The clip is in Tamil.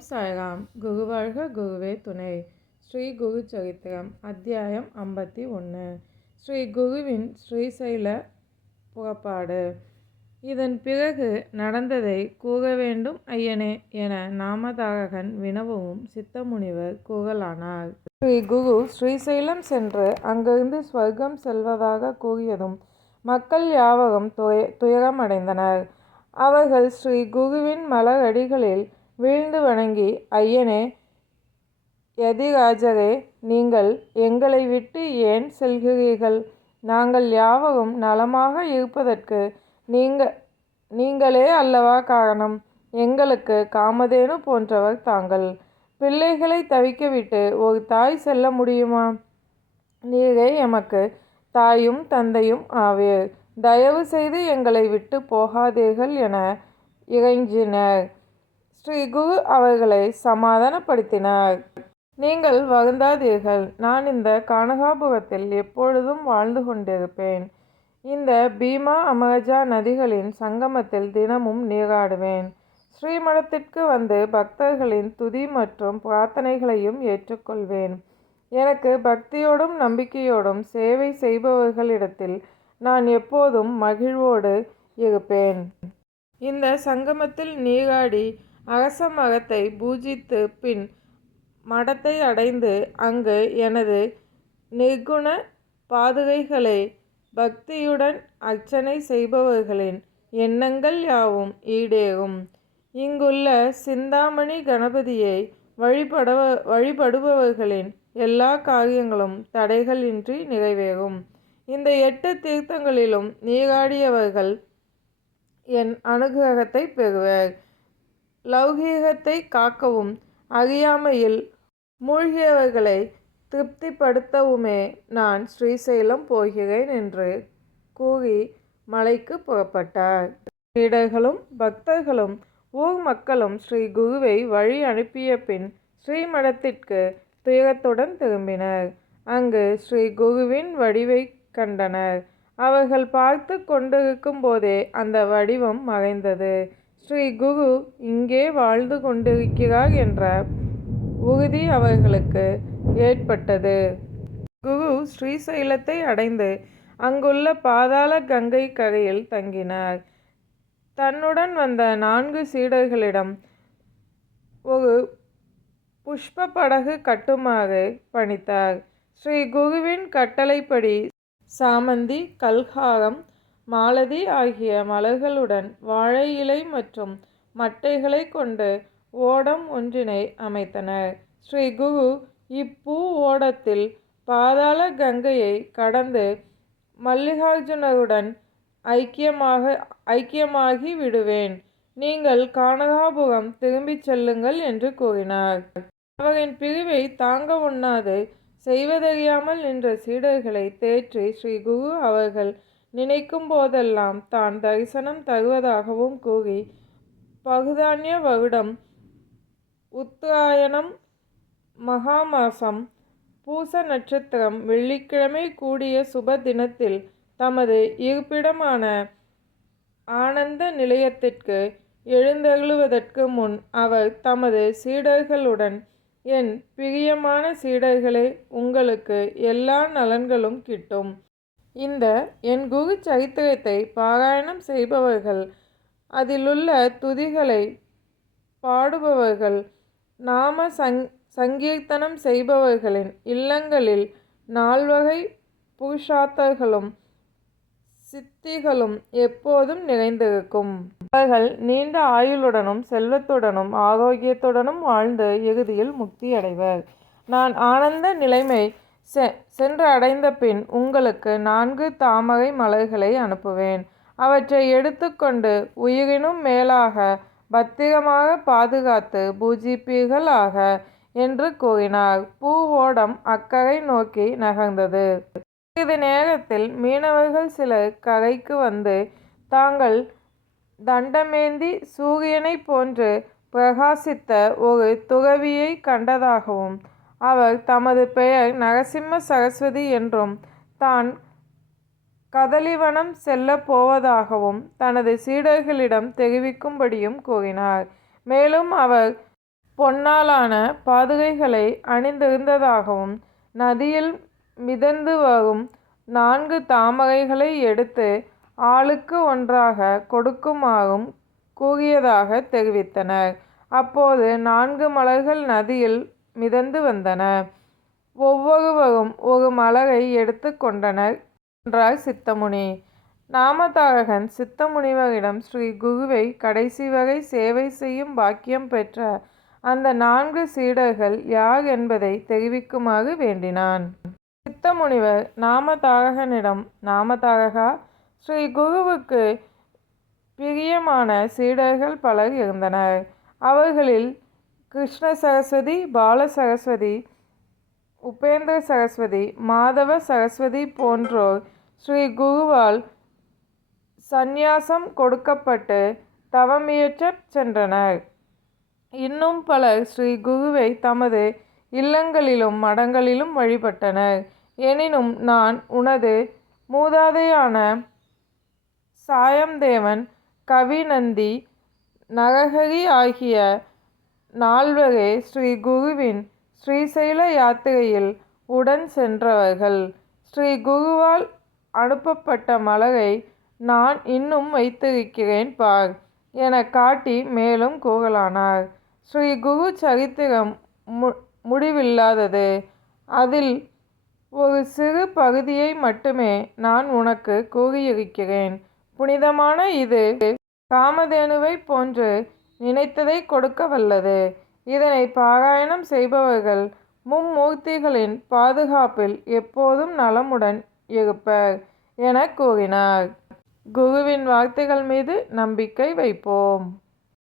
ஓம் சாய்ராம் குருவாழ்க குருவே துணை. ஸ்ரீ குரு சரித்திரம் அத்தியாயம் ஐம்பத்தி ஒன்று ஸ்ரீ குருவின் ஸ்ரீசைல புறப்பாடு. இதன் பிறகு நடந்ததை கூற வேண்டும் ஐயனே என நாமதாரகன் வினவவும் சித்தமுனிவர் கூறலானார். ஸ்ரீ குரு ஸ்ரீசைலம் சென்று அங்கிருந்து ஸ்வர்க்கம் செல்வதாக கூறியதும் மக்கள் யாவரும் துய துயரமடைந்தனர். அவர்கள் ஸ்ரீ குருவின் மலரடிகளில் வீழ்ந்து வணங்கி ஐயனே யதிராஜரே நீங்கள் எங்களை விட்டு ஏன் செல்கிறீர்கள்? நாங்கள் யாவரும் நலமாக இருப்பதற்கு நீங்க நீங்களே அல்லவா காரணம்? எங்களுக்கு காமதேனு போன்றவர் தாங்கள். பிள்ளைகளை தவிக்கவிட்டு ஒரு தாய் செல்ல முடியுமா? நீரே எமக்கு தாயும் தந்தையும் ஆவீர். தயவு செய்து எங்களை விட்டு போகாதீர்கள் என இறைஞ்சினர். ஸ்ரீ குரு அவர்களை சமாதானப்படுத்தினார். நீங்கள் வருந்தாதீர்கள் நான் இந்த கானகாபுரத்தில் எப்பொழுதும் வாழ்ந்து கொண்டிருப்பேன். இந்த பீமா அமரஜா நதிகளின் சங்கமத்தில் தினமும் நீராடுவேன். ஸ்ரீமடத்திற்கு வந்து பக்தர்களின் துதி மற்றும் பிரார்த்தனைகளையும் ஏற்றுக்கொள்வேன். எனக்கு பக்தியோடும் நம்பிக்கையோடும் சேவை செய்பவர்களிடத்தில் நான் எப்போதும் மகிழ்வோடு இருப்பேன். இந்த சங்கமத்தில் நீராடி அரச பூஜித்து பின் மடத்தை அடைந்து அங்கு எனது நிர்குண பாதுகைகளை பக்தியுடன் அர்ச்சனை செய்பவர்களின் எண்ணங்கள் யாவும் ஈடேகும். இங்குள்ள சிந்தாமணி கணபதியை வழிபட வழிபடுபவர்களின் எல்லா காரியங்களும் தடைகளின்றி நிறைவேறும் இந்த எட்டு தீர்த்தங்களிலும் நீராடியவர்கள் என் அனுகிரகத்தை பெறுவர். லௌகீகத்தை காக்கவும் அறியாமையில் மூழ்கியவர்களை திருப்திப்படுத்தவுமே நான் ஸ்ரீசைலம் போகிறேன் என்று கூறி மலைக்கு புறப்பட்டார். சீடர்களும் பக்தர்களும் ஊர் மக்களும் ஸ்ரீ குருவை வழி அனுப்பிய பின் ஸ்ரீமடத்திற்கு துயரத்துடன் திரும்பினர். அங்கு ஸ்ரீ குருவின் வடிவை கண்டனர். அவர்கள் பார்த்து கொண்டிருக்கும் போதே அந்த வடிவம் மறைந்தது. ஸ்ரீ குரு இங்கே வாழ்ந்து கொண்டிருக்கிறார் என்ற உறுதி அவர்களுக்கு ஏற்பட்டது. குரு ஸ்ரீசைலத்தை அடைந்து அங்குள்ள பாதாள கங்கை கரையில் தங்கினார். தன்னுடன் வந்த நான்கு சீடர்களிடம் ஒரு புஷ்ப படகு கட்டுமாறு பணித்தார். ஸ்ரீ குருவின் கட்டளைப்படி சாமந்தி கல்காரம் மாலதி ஆகிய மலர்களுடன் வாழை இலை மற்றும் மட்டைகளை கொண்டு ஓடம் ஒன்றினை அமைத்தனர். ஸ்ரீ குரு இப்பூ ஓடத்தில் பாதாள கங்கையை கடந்து மல்லிகார்ஜுனருடன் ஐக்கியமாக ஐக்கியமாகி விடுவேன். நீங்கள் கானகாபுரம் திரும்பிச் செல்லுங்கள் என்று கூறினார். அவரின் பிரிவை தாங்க உண்ணாது செய்வதறியாமல் நின்ற சீடர்களை தேற்றி ஸ்ரீ குரு அவர்கள் நினைக்கும் போதெல்லாம் தான் தரிசனம் தருவதாகவும் கூறி பகுதானிய வருடம் உத்தராயணம் மகாமாசம் பூச நட்சத்திரம் வெள்ளிக்கிழமை கூடிய சுப தினத்தில் தமது இருப்பிடமான ஆனந்த நிலையத்திற்கு எழுந்தருளுவதற்கு முன் அவர் தமது சீடர்களுடன் என் பிரியமான சீடர்களே உங்களுக்கு எல்லா நலன்களும் கிட்டும். இந்த என் குரு சரித்திரத்தை பாராயணம் செய்பவர்கள் அதிலுள்ள துதிகளை பாடுபவர்கள் நாம சங் சங்கீர்த்தனம் செய்பவர்களின் இல்லங்களில் நால்வகை புருஷார்த்தர்களும் சித்திகளும் எப்போதும் நிறைந்திருக்கும். அவர்கள் நீண்ட ஆயுளுடனும் செல்வத்துடனும் ஆரோக்கியத்துடனும் வாழ்ந்து இறுதியில் முக்தி அடைவர் நான் ஆனந்த நிலைமை செ சென்று அடைந்த பின் உங்களுக்கு நான்கு தாமரை மலர்களை அனுப்புவேன். அவற்றை எடுத்துக்கொண்டு உயிரினும் மேலாக பத்திரமாக பாதுகாத்து பூஜிப்பீர்களாக என்று கூறினார். பூவோடம் அக்கறை நோக்கி நகர்ந்தது. சிறிது நேரத்தில் மீனவர்கள் சிலர் கரைக்கு வந்து தாங்கள் தண்டமேந்தி சூரியனைப் போன்று பிரகாசித்த ஒரு துறவியை கண்டதாகவும் அவர் தமது பெயர் நரசிம்ம சரஸ்வதி என்றும் தான் கதலிவனம் செல்ல போவதாகவும் தனது சீடர்களிடம் தெரிவிக்கும்படியும் கூறினார் மேலும் அவர் பொன்னாலான பாதுகைகளை அணிந்திருந்ததாகவும் நதியில் மிதந்து வரும் நான்கு தாமரைகளை எடுத்து ஆளுக்கு ஒன்றாக கொடுக்குமாறும் கூறியதாக தெரிவித்தனர். அப்போது நான்கு மலர்கள் நதியில் மிதந்து வந்தன. ஒவ்வொருவரும் ஒரு மலரை எடுத்து கொண்டனர் என்றார் சித்தமுனி. நாமதாரகன் சித்தமுனிவரிடம் ஸ்ரீ குருவை கடைசி வரை சேவை செய்யும் பாக்கியம் பெற்ற அந்த நான்கு சீடர்கள் யார் என்பதை தெரிவிக்குமாறு வேண்டினான். சித்தமுனிவர் நாமதாரகனிடம் நாமதாரகா ஸ்ரீ குருவுக்கு பிரியமான சீடர்கள் பலர் இருந்தனர். அவர்களில் கிருஷ்ண சரஸ்வதி பால சரஸ்வதி உபேந்திர சரஸ்வதி மாதவ சரஸ்வதி போன்றோர் ஸ்ரீ குருவால் சந்நியாசம் கொடுக்கப்பட்டு தவமியற்றச் சென்றனர். இன்னும் பலர் ஸ்ரீ குருவை தமது இல்லங்களிலும் மடங்களிலும் வழிபட்டனர். எனினும் நான் உனது மூதாதையான சாயம்தேவன் கவிநந்தி நரஹரி ஆகிய நால்வரே ஸ்ரீ குருவின் ஸ்ரீசைல யாத்திரையில் உடன் சென்றவர்கள். ஸ்ரீ குருவால் அனுப்பப்பட்ட மலரை நான் இன்னும் வைத்திருக்கிறேன் பார் என காட்டி மேலும் கூறலானார். ஸ்ரீ குரு சரித்திரம் மு முடிவில்லாதது. அதில் ஒரு சிறு பகுதியை மட்டுமே நான் உனக்கு கூறியிருக்கிறேன். புனிதமான இது காமதேனுவைப் போன்று நினைத்ததைக் கொடுக்க வல்லது. இதனை பாராயணம் செய்பவர்கள் மும்மூர்த்திகளின் பாதுகாப்பில் எப்போதும் நலமுடன் இருப்பர் என கூறினார். குருவின் வார்த்தைகள் மீது நம்பிக்கை வைப்போம்.